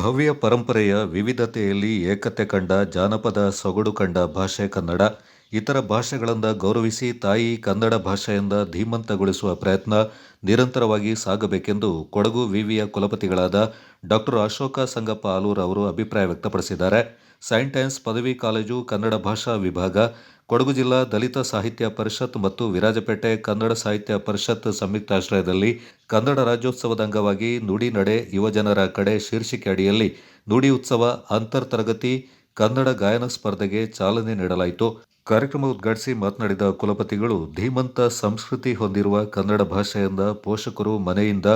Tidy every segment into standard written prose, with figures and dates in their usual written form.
ಭವ್ಯ ಪರಂಪರೆಯ ವಿವಿಧತೆಯಲ್ಲಿ ಏಕತೆ ಕಂಡ ಜಾನಪದ ಸೊಗಡು ಕಂಡ ಭಾಷೆ ಕನ್ನಡ. ಇತರ ಭಾಷೆಗಳಿಂದ ಗೌರವಿಸಿ ತಾಯಿ ಕನ್ನಡ ಭಾಷೆಯಿಂದ ಧೀಮಂತಗೊಳಿಸುವ ಪ್ರಯತ್ನ ನಿರಂತರವಾಗಿ ಸಾಗಬೇಕೆಂದು ಕೊಡಗು ವಿವಿಯ ಕುಲಪತಿಗಳಾದ ಡಾಕ್ಟರ್ ಅಶೋಕ ಸಂಗಪ್ಪ ಆಲೂರ್ ಅವರು ಅಭಿಪ್ರಾಯ ವ್ಯಕ್ತಪಡಿಸಿದ್ದಾರೆ. ಸೈಂಟ್ ಆನ್ಸ್ ಪದವಿ ಕಾಲೇಜು ಕನ್ನಡ ಭಾಷಾ ವಿಭಾಗ, ಕೊಡಗು ಜಿಲ್ಲಾ ದಲಿತ ಸಾಹಿತ್ಯ ಪರಿಷತ್ ಮತ್ತು ವಿರಾಜಪೇಟೆ ಕನ್ನಡ ಸಾಹಿತ್ಯ ಪರಿಷತ್ ಸಂಯುಕ್ತಾಶ್ರಯದಲ್ಲಿ ಕನ್ನಡ ರಾಜ್ಯೋತ್ಸವದ ಅಂಗವಾಗಿ ನುಡಿ ನಡೆ ಯುವಜನರ ಕಡೆ ಶೀರ್ಷಿಕೆ ಅಡಿಯಲ್ಲಿ ನುಡಿ ಉತ್ಸವ ಅಂತರ್ ತರಗತಿ ಕನ್ನಡ ಗಾಯನ ಸ್ಪರ್ಧೆಗೆ ಚಾಲನೆ ನೀಡಲಾಯಿತು. ಕಾರ್ಯಕ್ರಮ ಉದ್ಘಾಟಿಸಿ ಮಾತನಾಡಿದ ಕುಲಪತಿಗಳು, ಧೀಮಂತ ಸಂಸ್ಕೃತಿ ಹೊಂದಿರುವ ಕನ್ನಡ ಭಾಷೆಯಿಂದ ಪೋಷಕರು ಮನೆಯಿಂದ,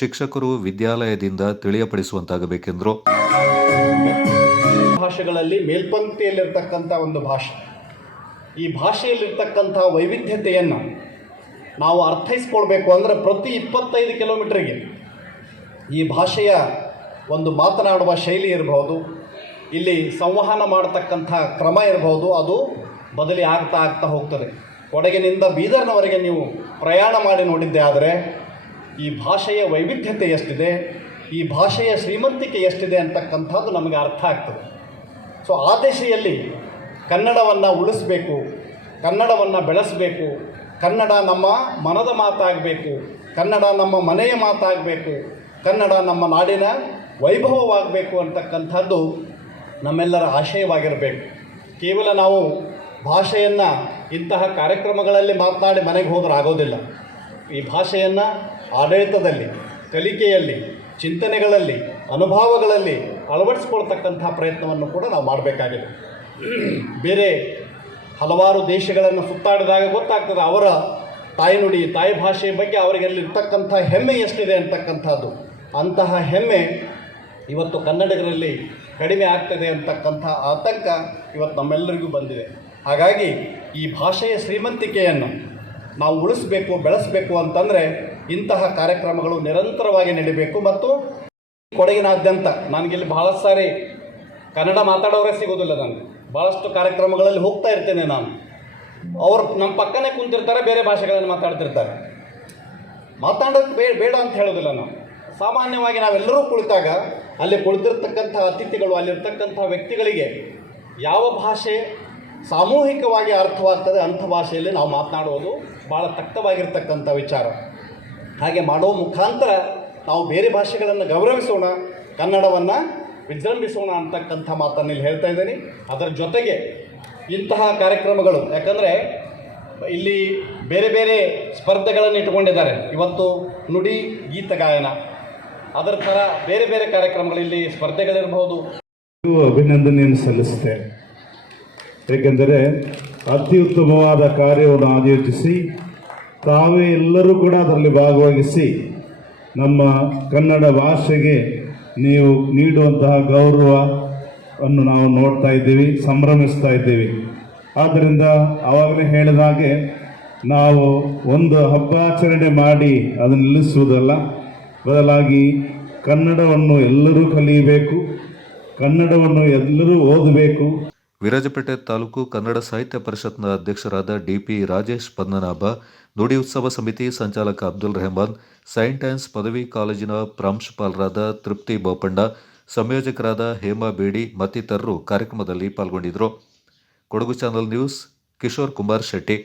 ಶಿಕ್ಷಕರು ವಿದ್ಯಾಲಯದಿಂದ ತಿಳಿಯಪಡಿಸುವಂತಾಗಬೇಕೆಂದರು. ಭಾಷೆಗಳಲ್ಲಿ ಮೇಲ್ಪಂಕ್ತಿಯಲ್ಲಿರ್ತಕ್ಕಂಥ ಒಂದು ಭಾಷೆ. ಈ ಭಾಷೆಯಲ್ಲಿರ್ತಕ್ಕಂಥ ವೈವಿಧ್ಯತೆಯನ್ನು ನಾವು ಅರ್ಥೈಸ್ಕೊಳ್ಬೇಕು ಅಂದರೆ ಪ್ರತಿ 25 ಕಿಲೋಮೀಟರ್ಗೆ ಈ ಭಾಷೆಯ ಒಂದು ಮಾತನಾಡುವ ಶೈಲಿ ಇರಬಹುದು, ಇಲ್ಲಿ ಸಂವಹನ ಮಾಡತಕ್ಕಂಥ ಕ್ರಮ ಇರಬಹುದು, ಅದು ಬದಲಿ ಆಗ್ತಾ ಹೋಗ್ತದೆ. ಕೊಡಗಿನಿಂದ ಬೀದರ್ನವರೆಗೆ ನೀವು ಪ್ರಯಾಣ ಮಾಡಿ ನೋಡಿದ್ದೆ ಆದರೆ ಈ ಭಾಷೆಯ ವೈವಿಧ್ಯತೆ ಎಷ್ಟಿದೆ, ಈ ಭಾಷೆಯ ಶ್ರೀಮಂತಿಕೆ ಎಷ್ಟಿದೆ ಅಂತಕ್ಕಂಥದ್ದು ನಮಗೆ ಅರ್ಥ ಆಗ್ತದೆ. ಸೊ ಆ ದಿಶೆಯಲ್ಲಿ ಕನ್ನಡವನ್ನು ಉಳಿಸಬೇಕು, ಕನ್ನಡವನ್ನು ಬೆಳೆಸಬೇಕು, ಕನ್ನಡ ನಮ್ಮ ಮನದ ಮಾತಾಗಬೇಕು, ಕನ್ನಡ ನಮ್ಮ ಮನೆಯ ಮಾತಾಗಬೇಕು, ಕನ್ನಡ ನಮ್ಮ ನಾಡಿನ ವೈಭವವಾಗಬೇಕು ಅಂತಕ್ಕಂಥದ್ದು ನಮ್ಮೆಲ್ಲರ ಆಶಯವಾಗಿರಬೇಕು. ಕೇವಲ ನಾವು ಭಾಷೆಯನ್ನು ಇಂತಹ ಕಾರ್ಯಕ್ರಮಗಳಲ್ಲಿ ಮಾತನಾಡಿ ಮನೆಗೆ ಹೋದ್ರೆ ಆಗೋದಿಲ್ಲ. ಈ ಭಾಷೆಯನ್ನು ಆಡಳಿತದಲ್ಲಿ, ಕಲಿಕೆಯಲ್ಲಿ, ಚಿಂತನೆಗಳಲ್ಲಿ, ಅನುಭವಗಳಲ್ಲಿ ಅಳವಡಿಸ್ಕೊಳ್ತಕ್ಕಂಥ ಪ್ರಯತ್ನವನ್ನು ಕೂಡ ನಾವು ಮಾಡಬೇಕಾಗಿದೆ. ಬೇರೆ ಹಲವಾರು ದೇಶಗಳನ್ನು ಸುತ್ತಾಡಿದಾಗ ಗೊತ್ತಾಗ್ತದೆ ಅವರ ತಾಯ್ನುಡಿ, ತಾಯಿ ಭಾಷೆಯ ಬಗ್ಗೆ ಅವರಿಗೆಲ್ಲಿರ್ತಕ್ಕಂಥ ಹೆಮ್ಮೆ ಎಷ್ಟಿದೆ ಅಂತಕ್ಕಂಥದ್ದು. ಅಂತಹ ಹೆಮ್ಮೆ ಇವತ್ತು ಕನ್ನಡಿಗರಲ್ಲಿ ಕಡಿಮೆ ಆಗ್ತದೆ ಅಂತಕ್ಕಂಥ ಆತಂಕ ಇವತ್ತು ನಮ್ಮೆಲ್ಲರಿಗೂ ಬಂದಿದೆ. ಹಾಗಾಗಿ ಈ ಭಾಷೆಯ ಶ್ರೀಮಂತಿಕೆಯನ್ನು ನಾವು ಉಳಿಸಬೇಕು, ಬೆಳೆಸಬೇಕು ಅಂತಂದರೆ ಇಂತಹ ಕಾರ್ಯಕ್ರಮಗಳು ನಿರಂತರವಾಗಿ ನಡೀಬೇಕು. ಮತ್ತು ಕೊಡಗಿನಾದ್ಯಂತ ನನಗಿಲ್ಲಿ ಬಹಳಷ್ಟು ಸಾರಿ ಕನ್ನಡ ಮಾತಾಡೋರೇ ಸಿಗೋದಿಲ್ಲ. ನನಗೆ ಭಾಳಷ್ಟು ಕಾರ್ಯಕ್ರಮಗಳಲ್ಲಿ ಹೋಗ್ತಾ ಇರ್ತೇನೆ ನಾನು. ಅವರು ನಮ್ಮ ಪಕ್ಕನೇ ಕುಂತಿರ್ತಾರೆ, ಬೇರೆ ಭಾಷೆಗಳನ್ನು ಮಾತಾಡ್ತಿರ್ತಾರೆ. ಮಾತಾಡೋಕ್ಕೆ ಬೇಡ ಅಂತ ಹೇಳೋದಿಲ್ಲ ನಾವು. ಸಾಮಾನ್ಯವಾಗಿ ನಾವೆಲ್ಲರೂ ಕುಳಿತಾಗ ಅಲ್ಲಿ ಕುಳಿತಿರ್ತಕ್ಕಂಥ ಅತಿಥಿಗಳು, ಅಲ್ಲಿರ್ತಕ್ಕಂಥ ವ್ಯಕ್ತಿಗಳಿಗೆ ಯಾವ ಭಾಷೆ ಸಾಮೂಹಿಕವಾಗಿ ಅರ್ಥವಾಗ್ತದೆ ಅಂಥ ಭಾಷೆಯಲ್ಲಿ ನಾವು ಮಾತನಾಡುವುದು ಭಾಳ ತಕ್ತವಾಗಿರ್ತಕ್ಕಂಥ ವಿಚಾರ. ಹಾಗೆ ಮಾಡೋ ಮುಖಾಂತರ ನಾವು ಬೇರೆ ಭಾಷೆಗಳನ್ನು ಗೌರವಿಸೋಣ, ಕನ್ನಡವನ್ನು ವಿಜೃಂಭಿಸೋಣ ಅಂತಕ್ಕಂಥ ಮಾತನ್ನು ಇಲ್ಲಿ ಹೇಳ್ತಾ ಇದ್ದೀನಿ. ಅದರ ಜೊತೆಗೆ ಇಂತಹ ಕಾರ್ಯಕ್ರಮಗಳು, ಯಾಕಂದರೆ ಇಲ್ಲಿ ಬೇರೆ ಬೇರೆ ಸ್ಪರ್ಧೆಗಳನ್ನು ಇಟ್ಟುಕೊಂಡಿದ್ದಾರೆ. ಇವತ್ತು ನುಡಿ ಗೀತ ಗಾಯನ, ಅದರ ಥರ ಬೇರೆ ಬೇರೆ ಕಾರ್ಯಕ್ರಮಗಳಲ್ಲಿ ಸ್ಪರ್ಧೆಗಳಿರ್ಬೋದು. ಅಭಿನಂದನೆಯನ್ನು ಸಲ್ಲಿಸುತ್ತೇನೆ. ಏಕೆಂದರೆ ಅತಿ ಉತ್ತಮವಾದ ಕಾರ್ಯವನ್ನು ಆಯೋಜಿಸಿ ತಾವೇ ಎಲ್ಲರೂ ಕೂಡ ಅದರಲ್ಲಿ ಭಾಗವಹಿಸಿ ನಮ್ಮ ಕನ್ನಡ ಭಾಷೆಗೆ ನೀವು ನೀಡುವಂತಹ ಗೌರವವನ್ನು ನಾವು ನೋಡ್ತಾ ಇದ್ದೀವಿ, ಸಂಭ್ರಮಿಸ್ತಾ ಇದ್ದೀವಿ. ಆದ್ದರಿಂದ ಆವಾಗಲೇ ಹೇಳಿದ ಹಾಗೆ ನಾವು ಒಂದು ಹಬ್ಬಾಚರಣೆ ಮಾಡಿ ಅದನ್ನು ನಿಲ್ಲಿಸುವುದಲ್ಲ, ಬದಲಾಗಿ ಕನ್ನಡವನ್ನು ಎಲ್ಲರೂ ಕಲಿಯಬೇಕು, ಕನ್ನಡವನ್ನು ಎಲ್ಲರೂ ಓದಬೇಕು. ವಿರಾಜಪೇಟೆ ತಾಲೂಕು ಕನ್ನಡ ಸಾಹಿತ್ಯ ಪರಿಷತ್ನ ಅಧ್ಯಕ್ಷರಾದ ಡಿಪಿ ರಾಜೇಶ್ ಪದ್ಮನಾಭ, ನುಡಿ ಉತ್ಸವ ಸಮಿತಿ ಸಂಚಾಲಕ ಅಬ್ದುಲ್ ರೆಹಮಾನ್, ಸೈಂಟ್ ಆನ್ಸ್ ಪದವಿ ಕಾಲೇಜಿನ ಪ್ರಾಂಶುಪಾಲರಾದ ತೃಪ್ತಿ ಬೋಪಣ್ಣ, ಸಂಯೋಜಕರಾದ ಹೇಮಾ ಬೇಡಿ ಮತ್ತಿತರರು ಕಾರ್ಯಕ್ರಮದಲ್ಲಿ ಪಾಲ್ಗೊಂಡಿದ್ದರು. Kodagu channel news, Kishore Kumar Shetty.